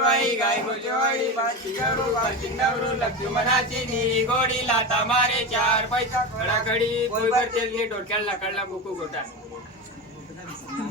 बाई गाय गोजवाडी बाची गरू बाची नवरू लक्ष्मणाची नी गोडी लाता मारे चार पैसा खडाखडी तेल तेलगे डोक्याला कळला बुकू गोटा.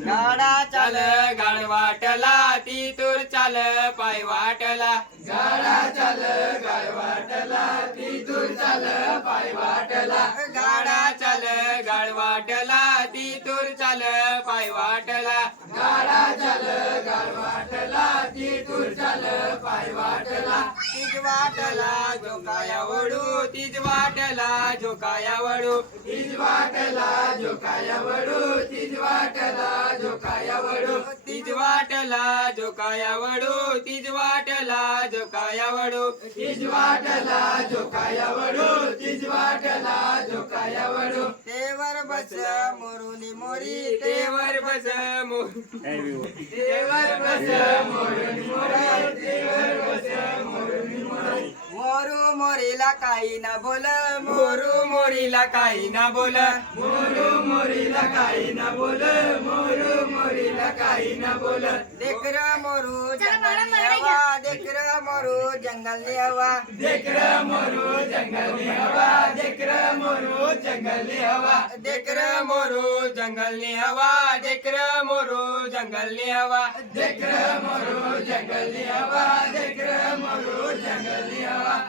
गाडा चाल गाड वाटला ती तूर चाल पाय वाटला. गाडा चाल गाड वाटला ती तूर चाल पाय वाटला. गाडा चाल गाड वाटला ती तूर चाल पाय वाटला गाडा चाल गाड वाटला ती तूर चाल पाय वाटला तीज वाटला झोकाया वडू तीज वाटला झोकाया वडू तीज वाटला झोकाया वडू तीज वाटला झोकाया वडू तीज वाटला झोकाया वडू तीज वाटला झोकाया वडू तीज वाटला झोकाया वडू तीज वाटला झोकाया वडू तेवर बस मोरुनी मोरी तेवर बस मोर देवर बस मोरुनी मोरी देवर बस मोरुनी मोरी मोरू मोरीला काही ना बोल मोरू मोरीला काही ना बोल मोरू मोरीला काही ना बोल मोरू मोरीला काही ना बोल देखर मोरू जंगल हवा देखर मोरू जंगल हवा देखर मोरू जंगल મોરો જંગલની હવા દેખ રે મોરો જંગલની હવા દેખ રે મોરો જંગલની હવા દેખ રે મોરો જંગલની હવા દેખ રે મોરો જંગલની હવા